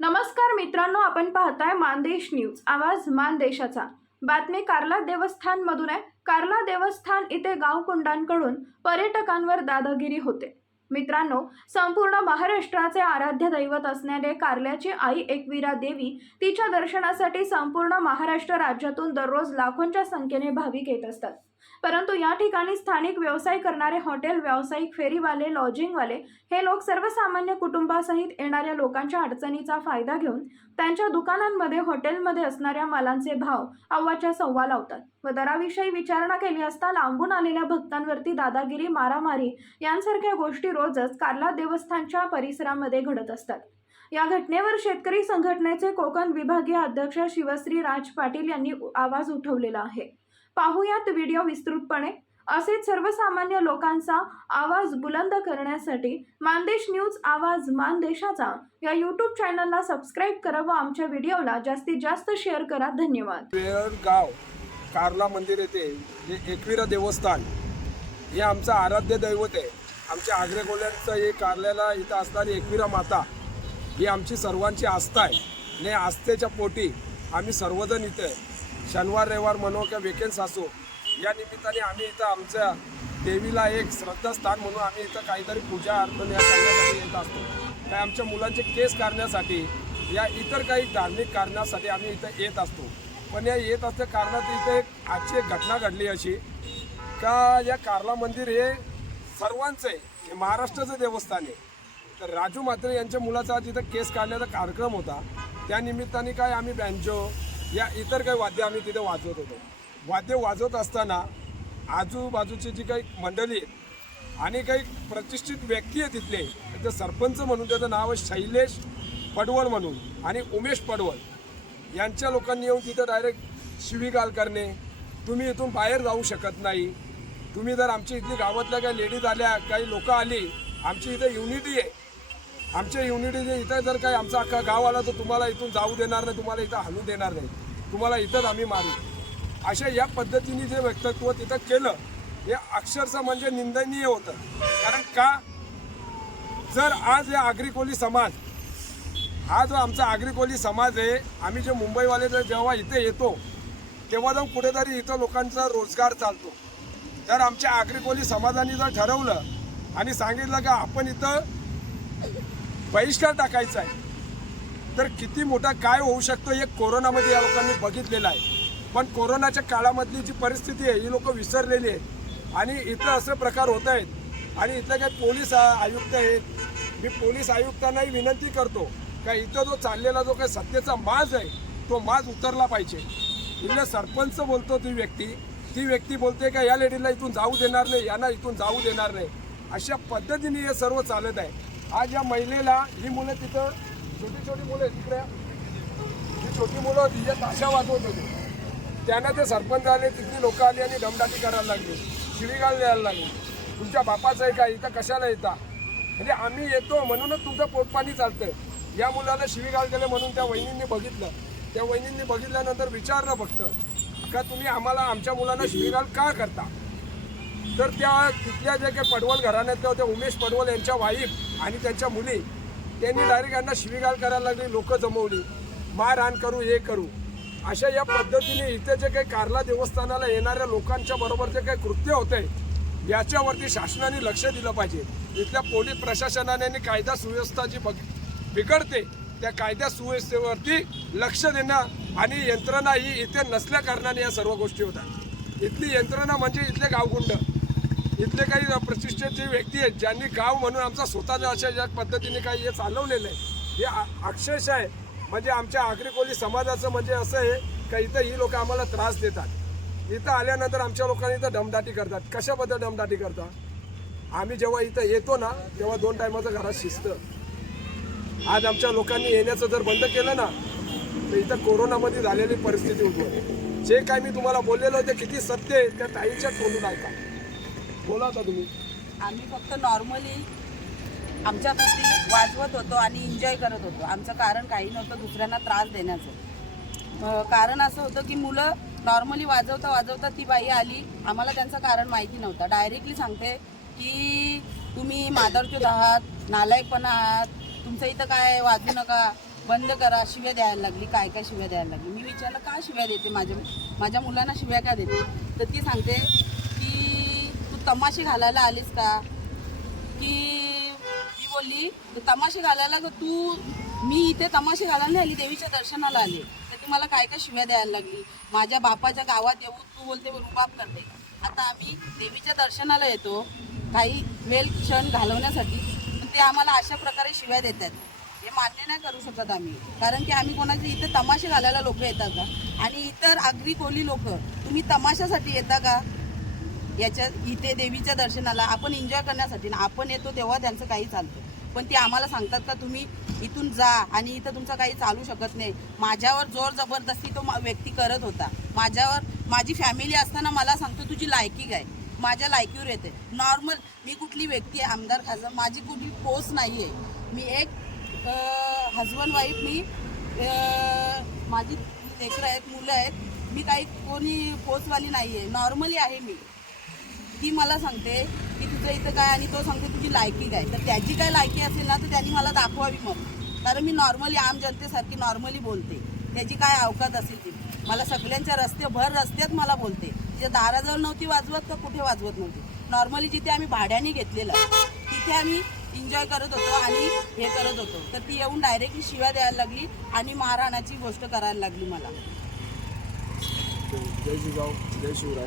नमस्कार मित्रांनो आपण पाहताय मानदेश न्यूज. आवाज मानदेशाचा. बातमी कार्ला देवस्थान मधून आहे. कार्ला देवस्थान इथे गावकुंडांकडून पर्यटकांवर दादागिरी होते. मित्रांनो संपूर्ण महाराष्ट्राचे आराध्य दैवत असणारे कार्ल्याची आई एकवीरा देवी तिच्या दर्शनासाठी संपूर्ण महाराष्ट्र राज्यातून दररोज लाखोंच्या संख्येने भाविक येत असतात. परंतु या ठिकाणी स्थानिक व्यवसाय करणारे हॉटेल व्यावसायिक फेरीवाले लॉजिंगवाले हे लोक सर्वसामान्य कुटुंबासहित येणाऱ्या लोकांच्या अडचणीचा फायदा घेऊन त्यांच्या दुकानांमध्ये हॉटेलमध्ये असणाऱ्या मालांचे भाव अव्वाच्या सव्वा लावतात. व दराविषयी विचारणा केली असता लांबून आलेल्या भक्तांवरती दादागिरी मारामारी यांसारख्या गोष्टी रोजच कार्ला देवस्थानच्या परिसरामध्ये घडत असतात. या घटनेवर शेतकरी संघटनेचे कोकण विभागीय अध्यक्ष शिवश्री राज पाटील यांनी आवाज उठवलेला आहे. पाहूयात व्हिडिओ विस्तृतपणे. असेच सर्वसामान्य लोकांचा आवाज बुलंद करण्यासाठी मानदेश न्यूज आवाज मानदेशाचा या यूट्यूब चॅनलला सबस्क्राईब करा व आमच्या व्हिडिओला जास्तीत जास्त शेअर करा. धन्यवाद. वेळ गाव कार्ला मंदिर येथे हे एकविरा देवस्थान हे आमचं आराध्य दैवत आहे. आमच्या आग्रे कोल्ह्यांचं हे कारल्याला इथं असणारी एकविरा माता ही आमची सर्वांची आस्था आहे. आणि आस्थेच्या पोटी आम्ही सर्वजण इथे आहे. शनिवार रविवार म्हणो किंवा वेकेंड्स असो या निमित्ताने आम्ही इथं आमच्या देवीला एक श्रद्धास्थान म्हणून आम्ही इथं काहीतरी पूजा अर्पण या करण्यासाठी येत असतो. काय आमच्या मुलांचे केस काढण्यासाठी या इतर काही धार्मिक कारणासाठी आम्ही इथं येत असतो. पण या येत असल्या कारणात इथं एक आजची एक घटना घडली अशी का या कार्ला मंदिर हे सर्वांचं आहे हे महाराष्ट्राचं देवस्थान आहे. तर राजू म्हात्रे यांच्या मुलाचा आज इथं केस काढण्याचा कार्यक्रम होता. त्या निमित्ताने काय आम्ही बँजो या इतर काही वाद्य आम्ही तिथे वाजवत होतो. वाद्य वाजवत असताना आजूबाजूची जी काही मंडळी आहेत आणि काही प्रतिष्ठित व्यक्ती आहे तिथले तर सरपंच म्हणून त्याचं नाव आहे शैलेश पडवळ म्हणून आणि उमेश पडवळ. यांच्या लोकांनी येऊन तिथं डायरेक्ट शिवीगाल करणे. तुम्ही इथून बाहेर जाऊ शकत नाही. तुम्ही जर आमची इथली गावातल्या काही लेडीज आल्या काही लोकं आली आमची इथं युनिटी आहे. आमच्या युनिटी इथं जर काही आमचा अख्खा गाव आला तर तुम्हाला इथून जाऊ देणार नाही तुम्हाला इथं हलू देणार नाही. तुम्हाला इथंच आम्ही मारू. अशा या पद्धतीने जे वक्तत्व तिथं केलं हे अक्षरशः म्हणजे निंदनीय होतं. कारण का? जर आज या आगरी कोली समाज हा जो आमचा आगरी कोली समाज आहे आम्ही जे मुंबईवाले जर जेव्हा इथे येतो तेव्हा जाऊन कुठेतरी इथं लोकांचा रोजगार चालतो. तर आमच्या आग्रिकोली समाजाने जर ठरवलं आणि सांगितलं का आपण इथं बहिष्कार टाकायचा आहे. तर किती मोठा काय होऊ शकतो हे कोरोनामध्ये या लोकांनी बघितलेलं आहे. पण कोरोनाच्या काळामधली जी परिस्थिती आहे ही लोक विसरलेली आहे आणि इथं असे प्रकार होत आहेत. आणि इथले काही पोलीस आयुक्त आहेत. मी पोलीस आयुक्तांनाही विनंती करतो का इथं जो चाललेला जो काही सत्तेचा माज आहे तो माज उतरला पाहिजे. इथले सरपंच बोलतो ती व्यक्ती. ती व्यक्ती बोलते का या लेडीला इथून जाऊ देणार नाही यांना इथून जाऊ देणार नाही. अशा पद्धतीने हे सर्व चालत आहे. आज या महिलेला ही मुलं तिथं छोटी छोटी मुलं तिकडे ही छोटी मुलं होती जे ताशा वाजवत होती. त्यांना ते सरपंच आले तिथली लोक आली आणि दमदाटी करायला लागली. शिवीगाळ द्यायला लागली. तुमच्या बापाचं आहे का? इथं कशाला येता? म्हणजे आम्ही येतो म्हणूनच तुमचं पोटपाणी चालतं या मुलाला शिवीगाळ केलं म्हणून त्या वहिनींनी बघितलं. त्या वहिनींनी बघितल्यानंतर विचारलं फक्त का तुम्ही आम्हाला आमच्या मुलांना शिवीगाळ का करता? तर त्या तिथल्या ज्या काही पडवल घराण्यातल्या होत्या उमेश पडवल यांच्या वाईफ आणि त्यांच्या मुली त्यांनी डायरेक्ट यांना शिवीगाळ करायला लागली लोक जमवली. मारहाण करू हे करू. अशा या पद्धतीने इथे जे काही कारला देवस्थानाला येणाऱ्या लोकांच्या बरोबर जे काही कृत्य होते याच्यावरती शासनाने लक्ष दिलं पाहिजे. इथल्या पोलीस प्रशासनाने आणि कायदा सुव्यवस्था जी बघ बिघडते त्या कायदा सुव्यवस्थेवरती लक्ष देणं आणि यंत्रणा ही इथे नसल्या कारणाने या सर्व गोष्टी होतात. इथली यंत्रणा म्हणजे इथले गावगुंड. इथले काही प्रतिष्ठित जे व्यक्ती आहेत ज्यांनी गाव म्हणून आमचा स्वतःच्या अशा या पद्धतीने काही हे चालवलेलं आहे हे अक्षरशः आहे म्हणजे आमच्या आगरी समाजाचं म्हणजे असं आहे का इथं ही लोक आम्हाला त्रास देतात. इथं आल्यानंतर आमच्या लोकांनी इथं दमदाटी करतात. कशाबद्दल दमदाटी करतात? आम्ही जेव्हा इथं येतो ना तेव्हा दोन टायमाचं घरात शिजतं. आज आमच्या लोकांनी येण्याचं जर बंद केलं ना तर इथं कोरोनामध्ये झालेली परिस्थिती उद्भवते. जे काय मी तुम्हाला बोललेलं होते किती सत्य आहे त्या ताईच्या तोंडून ऐका. बोला आता तुम्ही. आम्ही फक्त नॉर्मली आमच्या खुर्ची वाजवत होतो आणि एन्जॉय करत होतो. आमचं कारण काही नव्हतं दुसऱ्यांना त्रास देण्याचं. कारण असं होतं की मुलं नॉर्मली वाजवता वाजवता ती बाई आली. आम्हाला त्यांचं कारण माहिती नव्हतं. डायरेक्टली सांगते की तुम्ही मादरचोद आहात नालायकपणा आहात. तुमचं इथं काय वाजू नका. बंद करा. शिव्या द्यायला लागली. काय काय शिव्या द्यायला लागली? मी विचारलं का शिव्या देते? माझ्या माझ्या मुलांना शिव्या का देते? तर ती सांगते तमाशे घालायला आलीस का? की मी बोलली "तर तमाशे घालायला ग तू मी इथे तमाशे घालायला नाही आली देवीच्या दर्शनाला आली. तर ती मला काय काय शिव्या द्यायला लागली? माझ्या बापाच्या गावात येऊन तू बोलते रुबाब करते. आता आम्ही देवीच्या दर्शनाला येतो. काही वेल क्षण घालवण्यासाठी पण ते आम्हाला अशा प्रकारे शिव्या देतात. हे मान्य नाही करू शकत आम्ही. कारण की आम्ही कोणाचे इथे तमाशे घालायला लोक येतात का? आणि इतर आगरी कोली लोक तुम्ही तमाशासाठी येता का? याच्या इथे देवीच्या दर्शनाला आपण एन्जॉय करण्यासाठी ना आपण येतो तेव्हा त्यांचं काही चालतं. पण ते आम्हाला सांगतात का तुम्ही इथून जा आणि इथं तुमचं काही चालू शकत नाही. माझ्यावर जोर जबरदस्ती तो मा- व्यक्ती करत होता. माझ्यावर माझी फॅमिली असताना मला सांगतो तुझी लायकी काय? माझ्या लायकीवर येते नॉर्मल मी कुठली व्यक्ती आहे आमदार खासदार माझी कुठली पोस्ट नाही आहे मी एक हजबंड वाईफ मी माझी लेकरं आहेत मुलं आहेत. मी काही कोणी पोचवाली नाही आहे नॉर्मली आहे मी. ती मला सांगते की तुझं इथं काय आणि तो सांगते तुझी लायकी काय. तर त्याची काय लायकी असेल ना तर त्यांनी मला दाखवावी मग. कारण मी नॉर्मली आम जनतेसारखी नॉर्मली बोलते. त्याची काय अवकात असेल ती. मला सगळ्यांच्या रस्ते भर रस्त्यात मला बोलते. तिच्या दाराजवळ नव्हती वाजवत का कुठे वाजवत नव्हती. नॉर्मली जिथे आम्ही भाड्याने घेतलेलं तिथे आम्ही एन्जॉय करत होतो आणि हे करत होतो. तर ती येऊन डायरेक्टली शिव्या द्यायला लागली आणि मारहाणाची गोष्ट करायला लागली मला. जय जिजाऊ जय शिवराय.